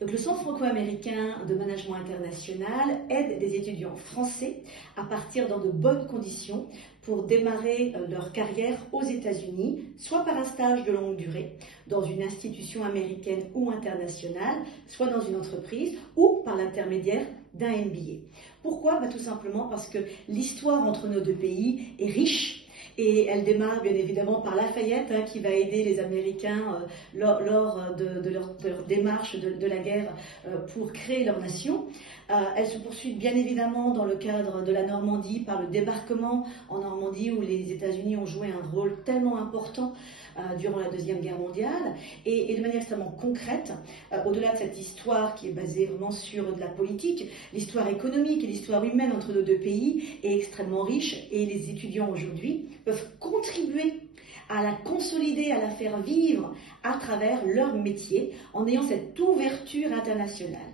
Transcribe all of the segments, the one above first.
Donc, le Centre franco-américain de management international aide des étudiants français à partir dans de bonnes conditions pour démarrer leur carrière aux États-Unis, soit par un stage de longue durée dans une institution américaine ou internationale, soit dans une entreprise ou par l'intermédiaire d'un MBA. Pourquoi? Tout simplement parce que l'histoire entre nos deux pays est riche. Et elle démarre bien évidemment par Lafayette, qui va aider les Américains lors de leur démarche de la guerre pour créer leur nation. Elle se poursuit bien évidemment dans le cadre de la Normandie par le débarquement en Normandie où les États-Unis ont joué un rôle tellement important durant la Deuxième Guerre mondiale. Et de manière extrêmement concrète, au-delà de cette histoire qui est basée vraiment sur de la politique, l'histoire économique et l'histoire humaine entre nos deux pays est extrêmement riche et les étudiants aujourd'hui peuvent contribuer à la consolider, à la faire vivre à travers leur métier en ayant cette ouverture internationale.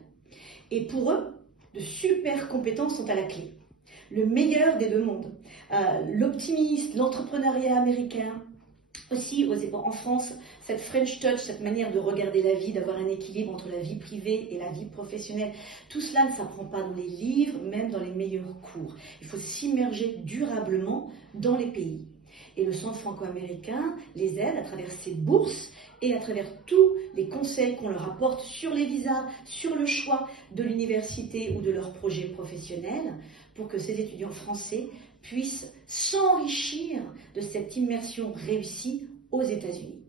Et pour eux, de super compétences sont à la clé. Le meilleur des deux mondes, l'optimisme, l'entrepreneuriat américain, aussi en France, cette French touch, cette manière de regarder la vie, d'avoir un équilibre entre la vie privée et la vie professionnelle, tout cela ne s'apprend pas dans les livres, même dans les meilleurs cours. Il faut s'immerger durablement dans les pays. Et le Centre franco-américain les aide à travers ces bourses et à travers tous les conseils qu'on leur apporte sur les visas, sur le choix de l'université ou de leur projet professionnel, pour que ces étudiants français puissent s'enrichir de cette immersion réussie aux États-Unis.